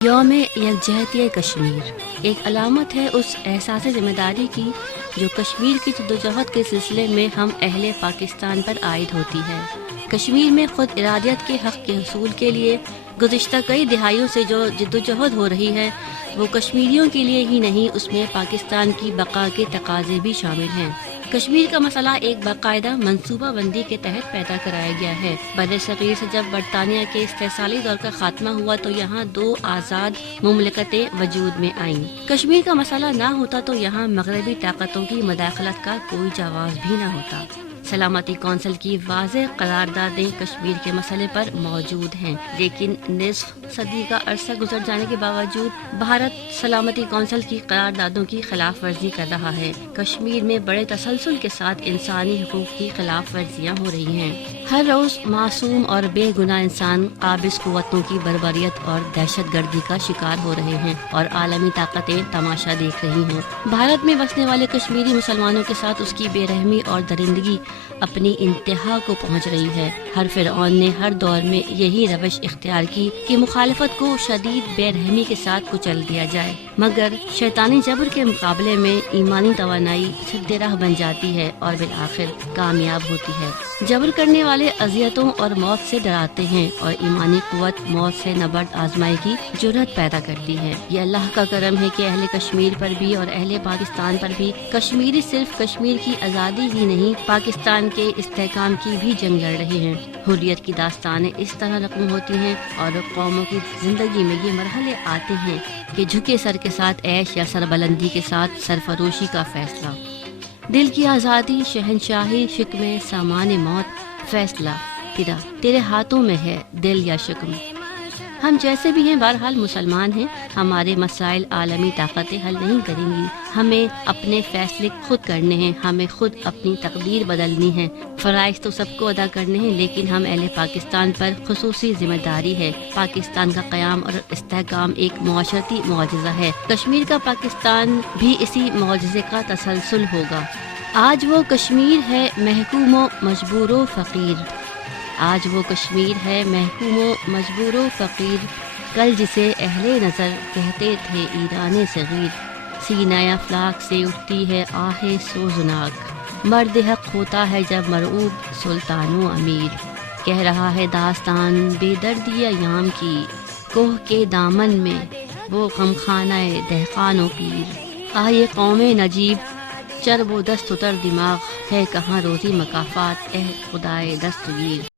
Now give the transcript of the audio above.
یوم یکجہتی کشمیر ایک علامت ہے اس احساس ذمہ داری کی جو کشمیر کی جدوجہد کے سلسلے میں ہم اہل پاکستان پر عائد ہوتی ہے۔ کشمیر میں خود ارادیت کے حق کے حصول کے لیے گزشتہ کئی دہائیوں سے جو جدوجہد ہو رہی ہے وہ کشمیریوں کے لیے ہی نہیں، اس میں پاکستان کی بقا کے تقاضے بھی شامل ہیں۔ کشمیر کا مسئلہ ایک باقاعدہ منصوبہ بندی کے تحت پیدا کرایا گیا ہے۔ بر صغیر سے جب برطانیہ کے استحصالی دور کا خاتمہ ہوا تو یہاں دو آزاد مملکتیں وجود میں آئیں۔ کشمیر کا مسئلہ نہ ہوتا تو یہاں مغربی طاقتوں کی مداخلت کا کوئی جواز بھی نہ ہوتا۔ سلامتی کونسل کی واضح قراردادیں کشمیر کے مسئلے پر موجود ہیں، لیکن نصف صدی کا عرصہ گزر جانے کے باوجود بھارت سلامتی کونسل کی قراردادوں کی خلاف ورزی کر رہا ہے۔ کشمیر میں بڑے تسلسل کے ساتھ انسانی حقوق کی خلاف ورزیاں ہو رہی ہیں۔ ہر روز معصوم اور بے گناہ انسان قابض قوتوں کی بربریت اور دہشت گردی کا شکار ہو رہے ہیں اور عالمی طاقتیں تماشا دیکھ رہی ہیں۔ بھارت میں بسنے والے کشمیری مسلمانوں کے ساتھ اس کی بے رحمی اور درندگی اپنی انتہا کو پہنچ رہی ہے۔ ہر فرعون نے ہر دور میں یہی روش اختیار کی کہ مخالفت کو شدید بے رحمی کے ساتھ کچل دیا جائے، مگر شیطانی جبر کے مقابلے میں ایمانی توانائی سد راہ بن جاتی ہے اور بالآخر کامیاب ہوتی ہے۔ جبر کرنے والے اذیتوں اور موت سے ڈراتے ہیں اور ایمانی قوت موت سے نبرد آزمائی کی جرأت پیدا کرتی ہے۔ یہ اللہ کا کرم ہے کہ اہل کشمیر پر بھی اور اہل پاکستان پر بھی کشمیری صرف کشمیر کی آزادی ہی نہیں، پاکستان کے استحکام کی بھی جنگ لڑ رہے ہیں۔ حریت کی داستانیں اس طرح رقم ہوتی ہیں اور قوموں کی زندگی میں یہ مرحلے آتے ہیں کہ جھکے سر کے ساتھ عیش یا سربلندی کے ساتھ سرفروشی کا فیصلہ، دل کی آزادی، شہنشاہی، شکم سامان موت، فیصلہ تیرے ہاتھوں میں ہے دل یا شکم۔ ہم جیسے بھی ہیں بہرحال مسلمان ہیں، ہمارے مسائل عالمی طاقتیں حل نہیں کریں گی، ہمیں اپنے فیصلے خود کرنے ہیں، ہمیں خود اپنی تقدیر بدلنی ہے۔ فرائض تو سب کو ادا کرنے ہیں، لیکن ہم اہل پاکستان پر خصوصی ذمہ داری ہے۔ پاکستان کا قیام اور استحکام ایک معاشرتی معجزہ ہے، کشمیر کا پاکستان بھی اسی معجزے کا تسلسل ہوگا۔ آج وہ کشمیر ہے محکوم و مجبور و فقیر، آج وہ کشمیر ہے محکوم و مجبور و فقیر، کل جسے اہل نظر کہتے تھے ایران صغیر، سینہ افلاک سے اٹھتی ہے آہ سوزناک، مرد حق ہوتا ہے جب مرعوب سلطان و امیر، کہہ رہا ہے داستان بے دردی ایام کی، کوہ کے دامن میں وہ غمخانہ دہقان و پیر، آئے قوم نجیب چرب و دست اتر دماغ، ہے کہاں روزی مکافات اے خدائے دستگیر۔